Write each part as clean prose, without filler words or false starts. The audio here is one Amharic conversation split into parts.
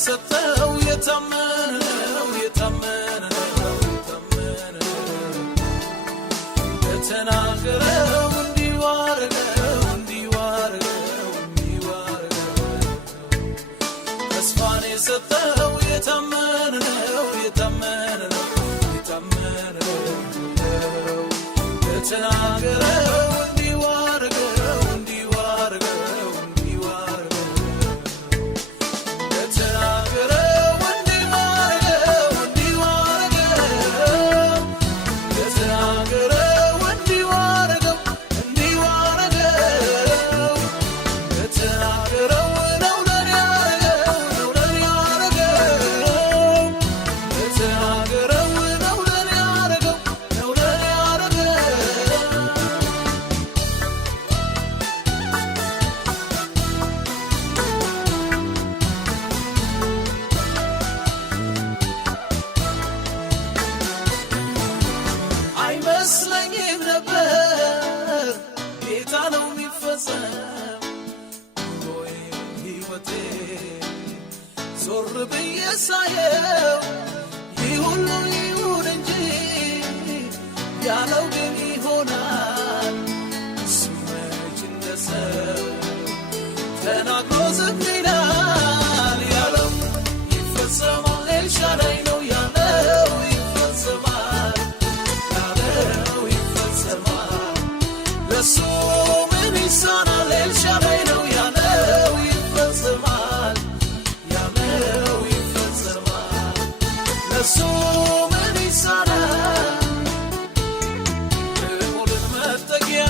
የሰጠው የታመነ ነው የታመነ ነው የታመነ የተናገረው እንዲሁ አረገው እንዲሁ አረገው እንዲሁ አረገው ተስፋን የሰጠው የታመነ ነው የታመነ ነው የታመነ ነው የተናገረው እንዲሁ አረገው እንዲሁ አረገው እንዲሁ አረገው የተናገረው እንዲሁ አረገው እንዲሁ አረገው የተናገረው እንዲሁ አረገው እንዲሁ አረገው የተናገረው ነው ለኔ አረገው ነው ለኔ አረገው የተናገረው ነው ለኔ አረገው ነው ለኔ አረገው አይመስለኝም ነበር ጌታ ነው የሚፈጸም ኑሮዬ ሕይወቴ ዞር ብዬ ሳየው ይህ ሁሉ ይሁን እንጂ ያለው ግን ይሆናል እሱ መች እንደ ሰው ተናግሮ ዝም ይላል ያለው ይፈጸማል ኤልሻዳይ ነው ያለው ይፈጸማል ያለው ይፈጸማል ለሱ ምን ይሳናል ኤልሻዳይ ነው ያለው ይፈጸማል ያለው ይፈጸማል ለሱ ምን ይሳናል ልዑልን መጠጊያ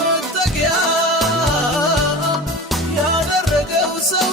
መጠጊያ ያደረገው ሰው